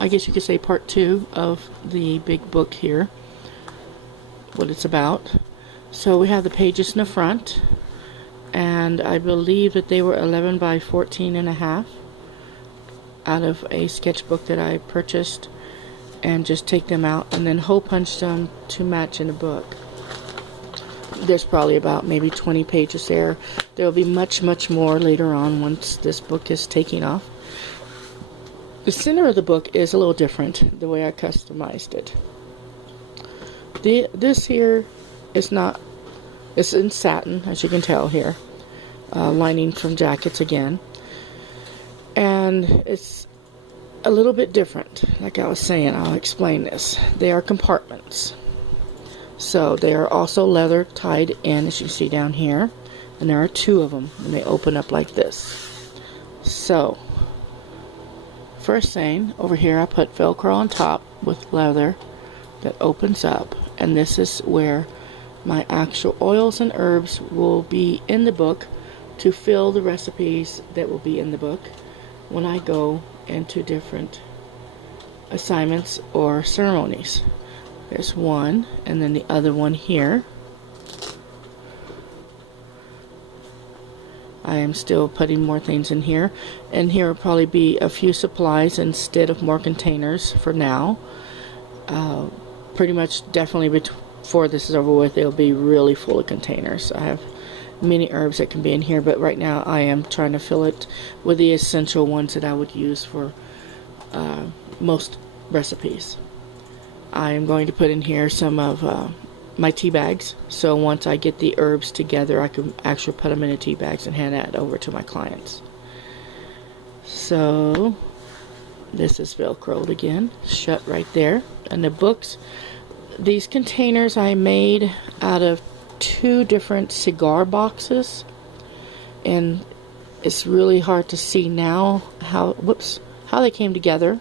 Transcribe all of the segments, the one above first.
I guess you could say part 2 of the big book here, what it's about. So we have the pages in the front, and I believe that they were 11 by 14 and a half out of a sketchbook that I purchased, and just take them out and then hole punch them to match in the book. There's probably about maybe 20 pages there. There will be much more later on once this book is taking off. The center of the book is a little different, the way I customized it. This here is not, it's in satin, as you can tell here. Lining from jackets again. And it's a little bit different. Like I was saying, I'll explain this. They are compartments. So they are also leather tied in, as you see down here. And there are 2 of them, and they open up like this. So, first thing, over here I put Velcro on top with leather that opens up. And this is where my actual oils and herbs will be in the book to fill the recipes that will be in the book when I go into different assignments or ceremonies. There's one, and then the other one here. I am still putting more things in here, and here will probably be a few supplies instead of more containers for now. Pretty much definitely before this is over with, it'll be really full of containers. I have many herbs that can be in here, but right now I am trying to fill it with the essential ones that I would use for most recipes. I am going to put in here some of my tea bags, so once I get the herbs together I can actually put them in the tea bags and hand that over to my clients. So this is velcroed again, shut right there. And the books, these containers I made out of 2 different cigar boxes, and it's really hard to see now how they came together.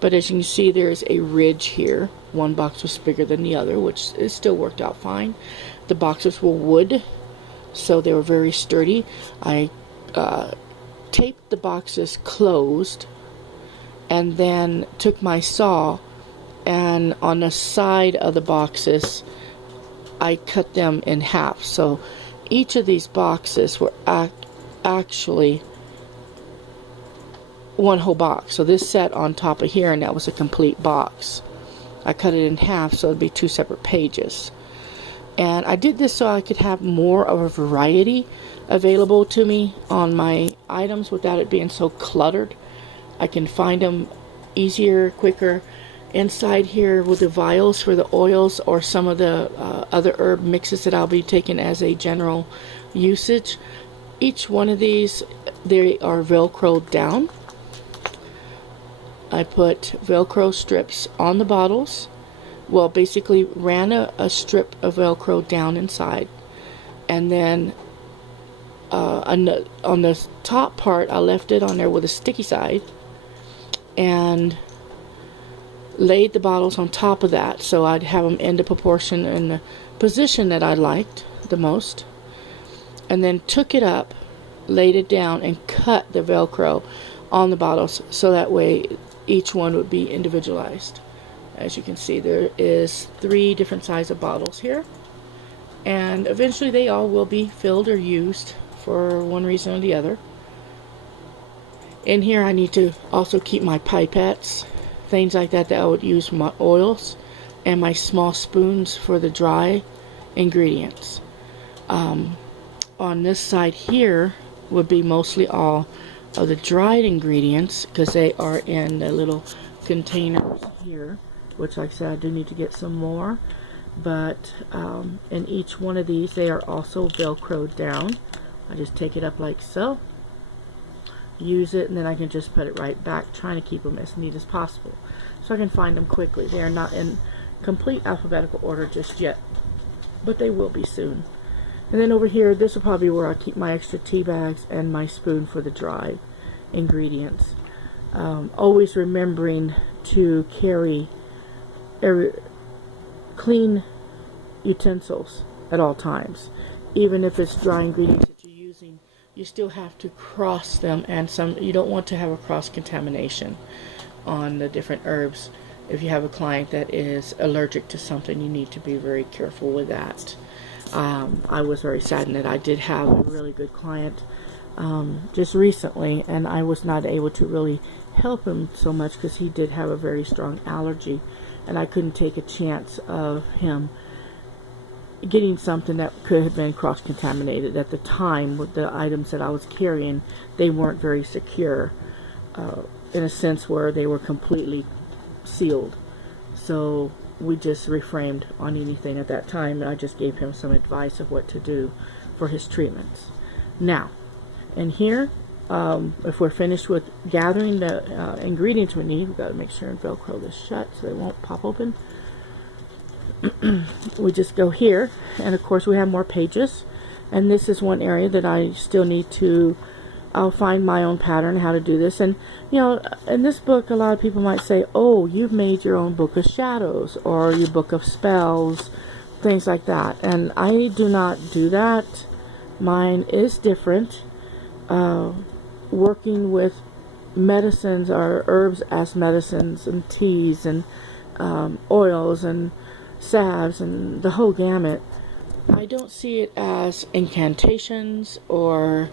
But as you can see, there's a ridge here. One box was bigger than the other, which it still worked out fine. The boxes were wood, so they were very sturdy. I taped the boxes closed, and then took my saw, and on the side of the boxes I cut them in half. So each of these boxes were actually one whole box. So this sat on top of here, and that was a complete box. I cut it in half so it'd be 2 separate pages. And I did this so I could have more of a variety available to me on my items without it being so cluttered. I can find them easier, quicker. Inside here with the vials for the oils or some of the other herb mixes that I'll be taking as a general usage. Each one of these, they are velcroed down. I put velcro strips on the bottles. Well, basically ran a strip of velcro down inside, and then on the top part I left it on there with a sticky side and laid the bottles on top of that, so I'd have them in the proportion and the position that I liked the most, and then took it up, laid it down, and cut the velcro on the bottles so that way each one would be individualized. As you can see, there is 3 different size of bottles here, and eventually they all will be filled or used for one reason or the other. In here I need to also keep my pipettes, things like that I would use for my oils, and my small spoons for the dry ingredients. On this side here would be mostly all of the dried ingredients, because they are in the little containers here, which like I said I do need to get some more, but in each one of these they are also velcroed down. I just take it up like so, use it, and then I can just put it right back, trying to keep them as neat as possible so I can find them quickly. They are not in complete alphabetical order just yet, but they will be soon. And then over here, this will probably be where I keep my extra tea bags and my spoon for the dry ingredients. Always remembering to carry clean utensils at all times. Even if it's dry ingredients that you're using, you still have to cross them, and you don't want to have a cross contamination. on the different herbs. If you have a client that is allergic to something, you need to be very careful with that. I was very saddened that I did have a really good client just recently, and I was not able to really help him so much because he did have a very strong allergy, and I couldn't take a chance of him getting something that could have been cross-contaminated. At the time, with the items that I was carrying, they weren't very secure, in a sense where they were completely sealed. So we just refrained on anything at that time, and I just gave him some advice of what to do for his treatments. Now, in here, if we're finished with gathering the ingredients we need, we've got to make sure and Velcro this shut so they won't pop open. We just go here, and of course we have more pages, and this is one area that I still need to, I'll find my own pattern how to do this. And you know, in this book a lot of people might say, oh, you've made your own book of shadows or your book of spells, things like that, and I do not do that. Mine is different, working with medicines or herbs as medicines and teas and oils and salves and the whole gamut. I don't see it as incantations or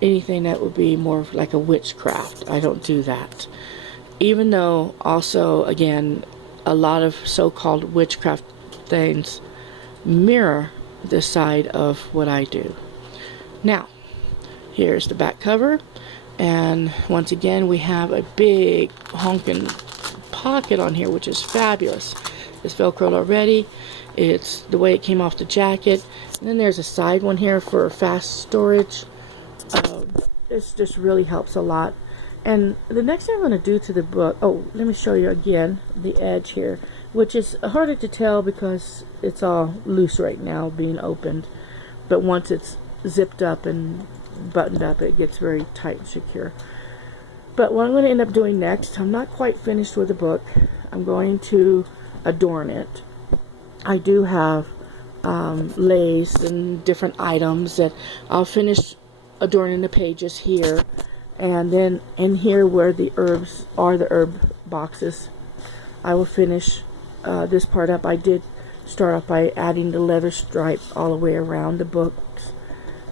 anything that would be more like a witchcraft. I don't do that. Even though also, again, a lot of so-called witchcraft things mirror the side of what I do. Now, here's the back cover, and once again we have a big honking pocket on here, which is fabulous. It's velcroed already. It's the way it came off the jacket. And then there's a side one here for fast storage. This just really helps a lot. And the next thing I'm going to do to the book, oh, let me show you again the edge here, which is harder to tell because it's all loose right now being opened. But once it's zipped up and buttoned up, it gets very tight and secure. But what I'm going to end up doing next, I'm not quite finished with the book. I'm going to adorn it. I do have lace and different items that I'll finish adorning the pages here, and then in here where the herbs are, the herb boxes, I will finish this part up. I did start off by adding the leather stripe all the way around the books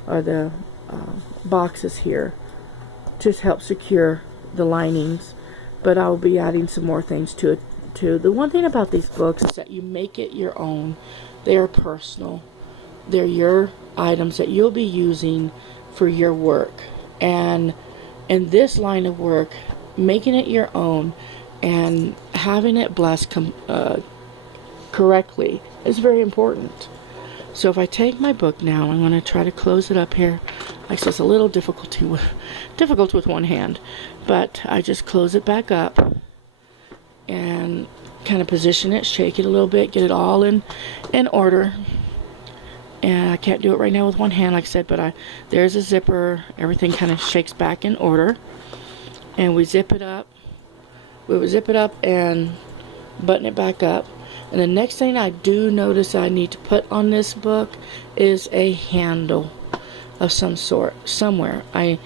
or the boxes here to help secure the linings, but I'll be adding some more things to it too. The one thing about these books is that you make it your own. They are personal. They're your items that you'll be using for your work. And in this line of work, making it your own and having it blessed correctly is very important. So if I take my book now, I'm going to try to close it up here. Like I said, it's a little difficult with one hand, but I just close it back up and kind of position it, shake it a little bit, get it all in order. And I can't do it right now with one hand, like I said, but there's a zipper. Everything kind of shakes back in order, and we zip it up. We would zip it up and button it back up. And the next thing I do notice I need to put on this book is a handle of some sort somewhere. I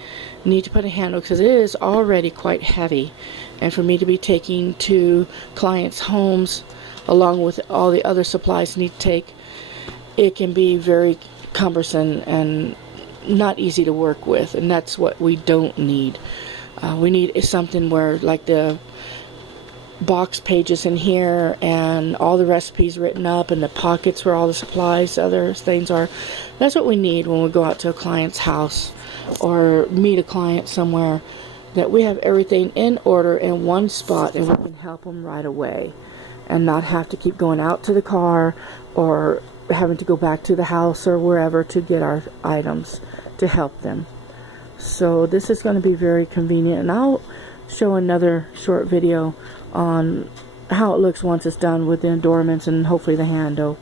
need to put a handle because it is already quite heavy, and for me to be taking to clients' homes along with all the other supplies I need to take, it can be very cumbersome and not easy to work with, and that's what we don't need. We need something where, like the box pages in here and all the recipes written up and the pockets where all the supplies, other things are. That's what we need when we go out to a client's house or meet a client somewhere, that we have everything in order in one spot and we can help them right away and not have to keep going out to the car or having to go back to the house or wherever to get our items to help them. So this is going to be very convenient, and I'll show another short video on how it looks once it's done with the adornments and hopefully the handle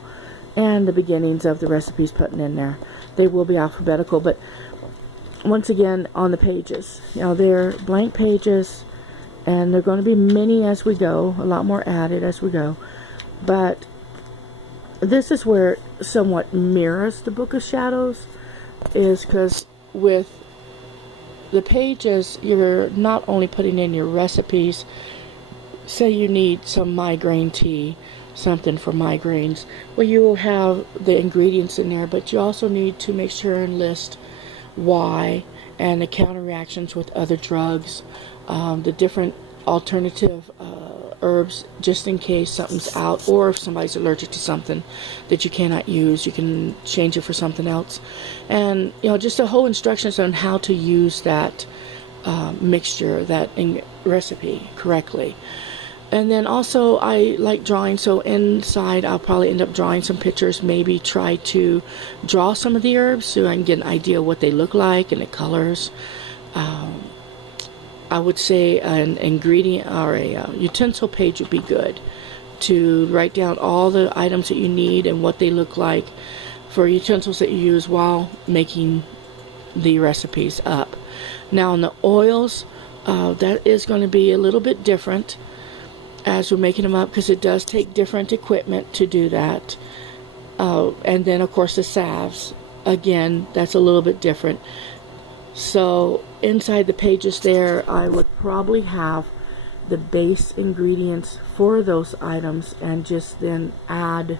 and the beginnings of the recipes putting in there. They will be alphabetical, but once again on the pages, you know, they're blank pages and they're going to be many as we go, a lot more added as we go, but this is where it somewhat mirrors the Book of Shadows, is because with the pages, you're not only putting in your recipes. Say you need some migraine tea, something for migraines, well, you will have the ingredients in there, but you also need to make sure and list why and the counter reactions with other drugs, the different alternative herbs, just in case something's out, or if somebody's allergic to something that you cannot use, you can change it for something else. And just the whole instructions on how to use that mixture, that recipe correctly. And then also I like drawing, so inside I'll probably end up drawing some pictures, maybe try to draw some of the herbs so I can get an idea of what they look like and the colors. I would say an ingredient or a utensil page would be good to write down all the items that you need and what they look like for utensils that you use while making the recipes up. Now in the oils, that is going to be a little bit different as we're making them up, because it does take different equipment to do that. And then of course the salves, again, that's a little bit different. So inside the pages there, I would probably have the base ingredients for those items and just then add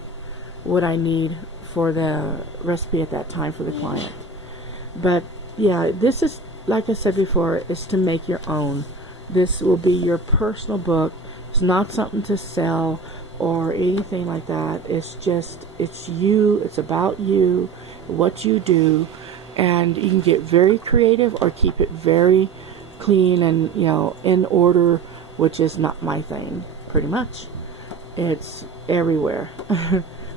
what I need for the recipe at that time for the client. But yeah, this is, like I said before, is to make your own. This will be your personal book. It's not something to sell or anything like that. It's just, it's you, it's about you, what you do, and you can get very creative or keep it very clean and, in order, which is not my thing, pretty much. It's everywhere.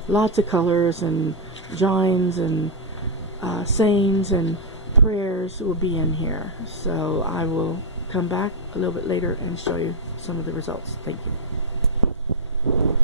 Lots of colors and drawings and sayings and prayers will be in here. So I will come back a little bit later and show you some of the results. Thank you.